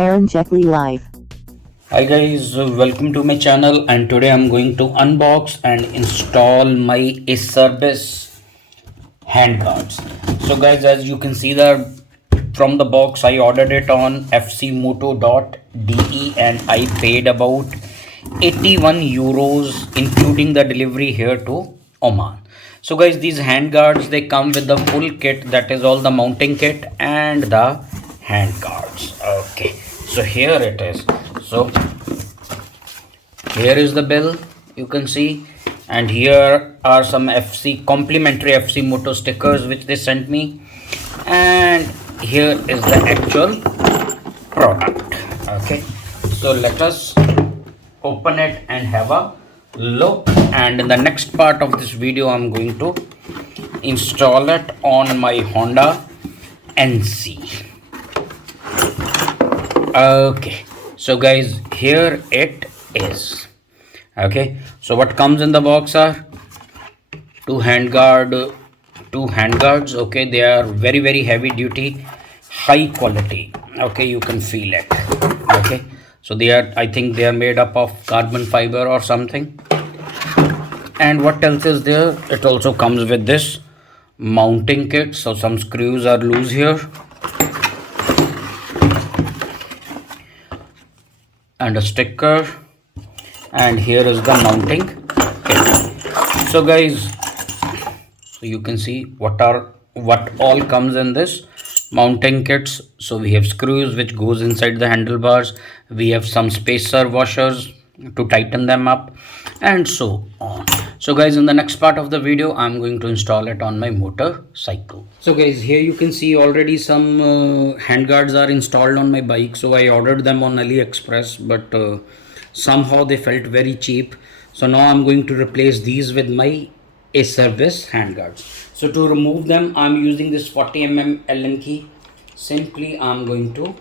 Karanjetlilive. Hi guys, welcome to my channel, and today I'm going to unbox and install my Acerbix handguards. So guys, as you can see that from the box, I ordered it on fcmoto.de and I paid about 81 euros including the delivery here to Oman. So guys, these handguards, they come with the full kit, that is all the mounting kit and the handguards. Okay, so here it is. So here is the bill, you can see, and here are some complimentary fcmoto stickers which they sent me, and here is the actual product. Okay, so let us open it and have a look, and in the next part of this video I'm going to install it on my Honda NC. Okay, so guys, here it is. Okay, so what comes in the box are two handguards. Okay, they are very heavy duty, high quality. Okay, you can feel it. Okay, so they are, I think they are made up of carbon fiber or something. And what else is there? It also comes with this mounting kit, so some screws are loose here, and a sticker, and here is the mounting kit. So guys, so you can see what all comes in this mounting kits. So we have screws which goes inside the handlebars, we have some spacer washers to tighten them up, and so on. So guys, in the next part of the video I'm going to install it on my motorcycle. So guys, here you can see already some handguards are installed on my bike. So I ordered them on AliExpress, but somehow they felt very cheap. So now I'm going to replace these with my Acerbix handguards. So to remove them, I'm using this 40mm Allen key. Simply I'm going to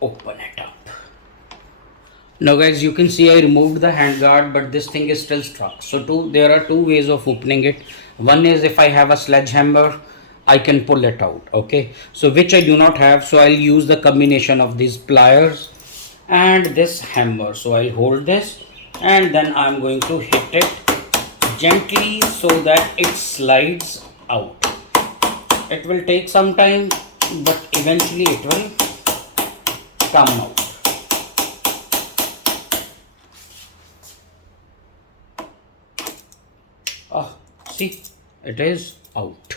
open it up. Now guys, you can see I removed the handguard, but this thing is still stuck. So there are two ways of opening it. One is if I have a sledgehammer, I can pull it out. Okay, so which I do not have, so I'll use the combination of these pliers and this hammer. So I'll hold this and then I'm going to hit it gently so that it slides out. It will take some time, but eventually it will come out. See, it is out.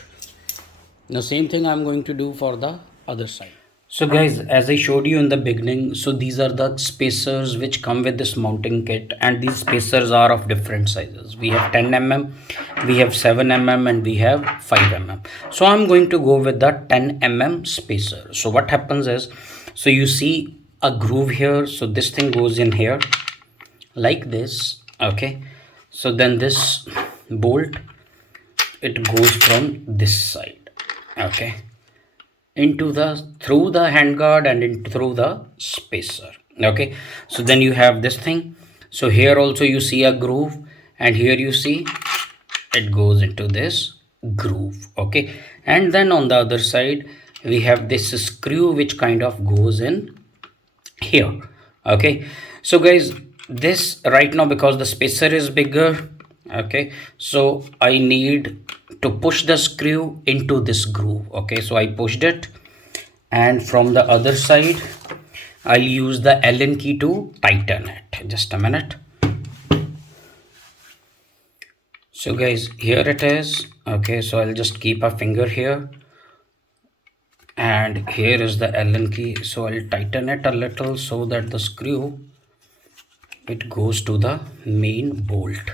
The same thing I'm going to do for the other side. So guys, as I showed you in the beginning, so these are the spacers which come with this mounting kit, and these spacers are of different sizes. We have 10mm, we have 7mm, and we have 5mm. So I'm going to go with the 10mm spacer. So what happens is, so you see a groove here, so this thing goes in here like this. Okay, so then this bolt, it goes from this side, okay, into through the handguard and through the spacer. Okay, so then you have this thing. So here also you see a groove, and here you see it goes into this groove. Okay, and then on the other side we have this screw which kind of goes in here. Okay, so guys, this right now, because the spacer is bigger, okay, so I need to push the screw into this groove. Okay, so I pushed it, and from the other side I'll use the Allen key to tighten it. Just a minute. So guys, here it is. Okay, so I'll just keep a finger here, and here is the Allen key. So I'll tighten it a little so that the screw, it goes to the main bolt,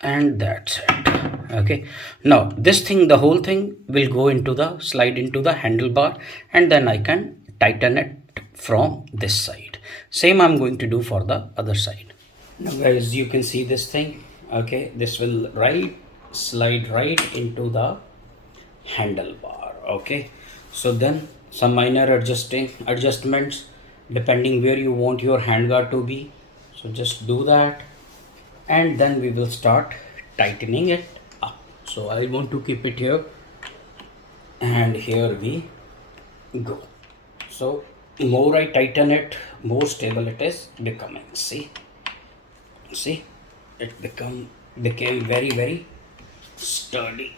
and that's it. Okay, now this thing, the whole thing will go into the slide into the handlebar, and then I can tighten it from this side. Same I'm going to do for the other side. Now guys, you can see this thing. Okay, this will slide right into the handlebar. Okay, so then some minor adjustments depending where you want your handguard to be. So just do that, and then we will start tightening it up. So I want to keep it here, and here we go. So more I tighten it, more stable it is becoming. See, it became very sturdy.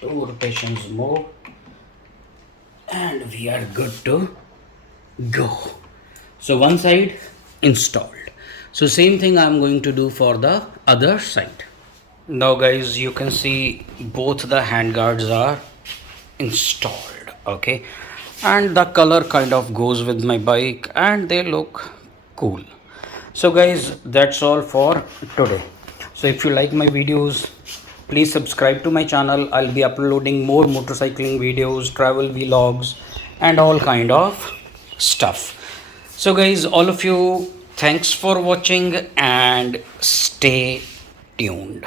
2 rotations more, and we are good to go. So one side installed. So same thing I'm going to do for the other side. Now guys, you can see both the handguards are installed, okay, and the color kind of goes with my bike and they look cool. So guys, that's all for today. So if you like my videos, please subscribe to my channel. I'll be uploading more motorcycling videos, travel vlogs, and all kind of stuff. So guys, all of you, thanks for watching and stay tuned.